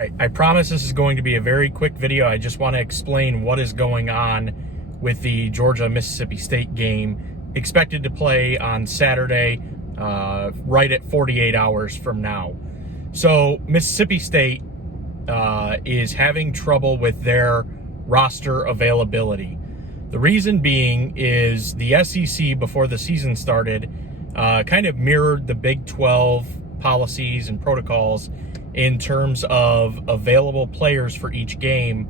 I promise this is going to be a very quick video. I just want to explain what is going on with the Georgia-Mississippi State game expected to play on Saturday, right at 48 hours from now. So Mississippi State is having trouble with their roster availability. The reason being is the SEC, before the season started, kind of mirrored the Big 12 policies and protocols in terms of available players for each game,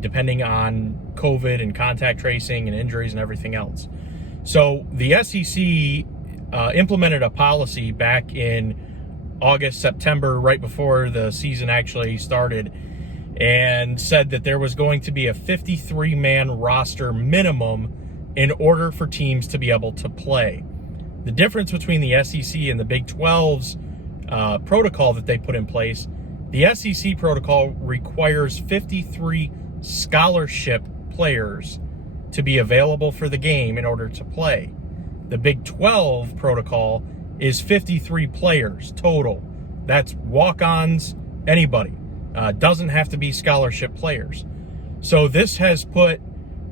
depending on COVID and contact tracing and injuries and everything else. So the SEC implemented a policy back in August, September, right before the season actually started, and said that there was going to be a 53-man roster minimum in order for teams to be able to play. The difference between the SEC and the Big 12's protocol that they put in place, the SEC protocol requires 53 scholarship players to be available for the game in order to play. The Big 12 protocol is 53 players total. That's walk-ons, anybody. Doesn't have to be scholarship players. So this has put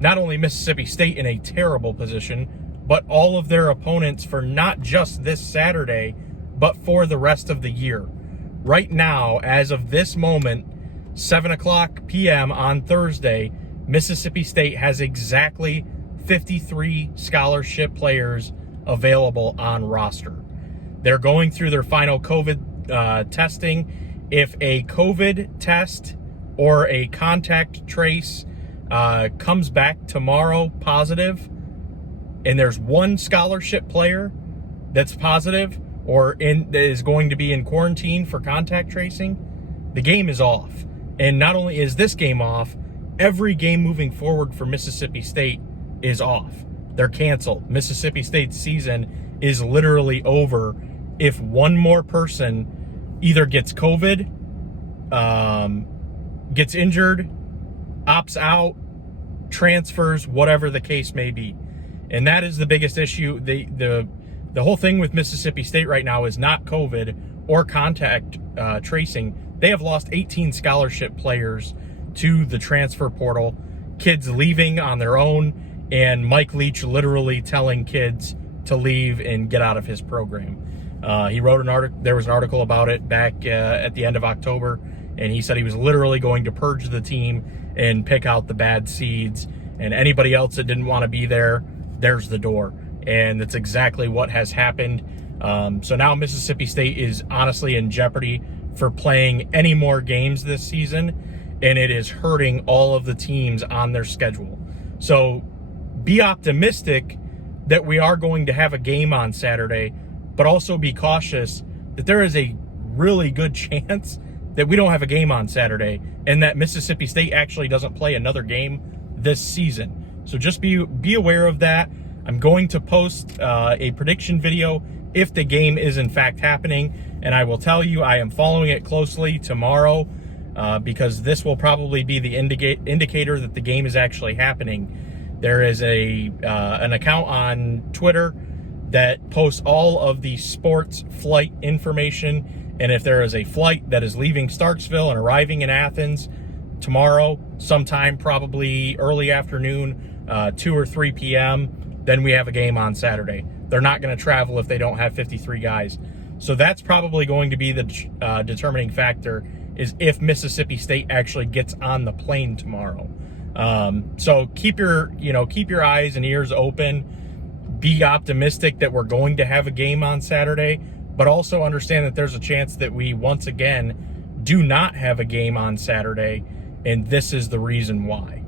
not only Mississippi State in a terrible position, but all of their opponents for not just this Saturday, but for the rest of the year. Right now, as of this moment, 7:00 p.m. on Thursday, Mississippi State has exactly 53 scholarship players available on roster. They're going through their final COVID testing. If a COVID test or a contact trace comes back tomorrow positive, and there's one scholarship player that's positive or is going to be in quarantine for contact tracing, the game is off. And not only is this game off, every game moving forward for Mississippi State is off. They're canceled. Mississippi State's season is literally over if one more person either gets COVID, gets injured, opts out, transfers, whatever the case may be. And that is the biggest issue. The whole thing with Mississippi State right now is not COVID or contact tracing. They have lost 18 scholarship players to the transfer portal, kids leaving on their own, and Mike Leach literally telling kids to leave and get out of his program. He wrote an article. There was an article about it back at the end of October, and he said he was literally going to purge the team and pick out the bad seeds, and anybody else that didn't want to be there, there's the door. And that's exactly what has happened. So now Mississippi State is honestly in jeopardy for playing any more games this season, and it is hurting all of the teams on their schedule. So be optimistic that we are going to have a game on Saturday, but also be cautious that there is a really good chance that we don't have a game on Saturday and that Mississippi State actually doesn't play another game this season. So just be aware of that. I'm going to post a prediction video if the game is in fact happening, and I will tell you I am following it closely tomorrow because this will probably be the indicator that the game is actually happening. There is an account on Twitter that posts all of the sports flight information, and if there is a flight that is leaving Starksville and arriving in Athens tomorrow, sometime probably early afternoon, 2 or 3 p.m., then we have a game on Saturday. They're not going to travel if they don't have 53 guys. So that's probably going to be the determining factor, is if Mississippi State actually gets on the plane tomorrow. So keep your eyes and ears open. Be optimistic that we're going to have a game on Saturday, but also understand that there's a chance that we once again do not have a game on Saturday, and this is the reason why.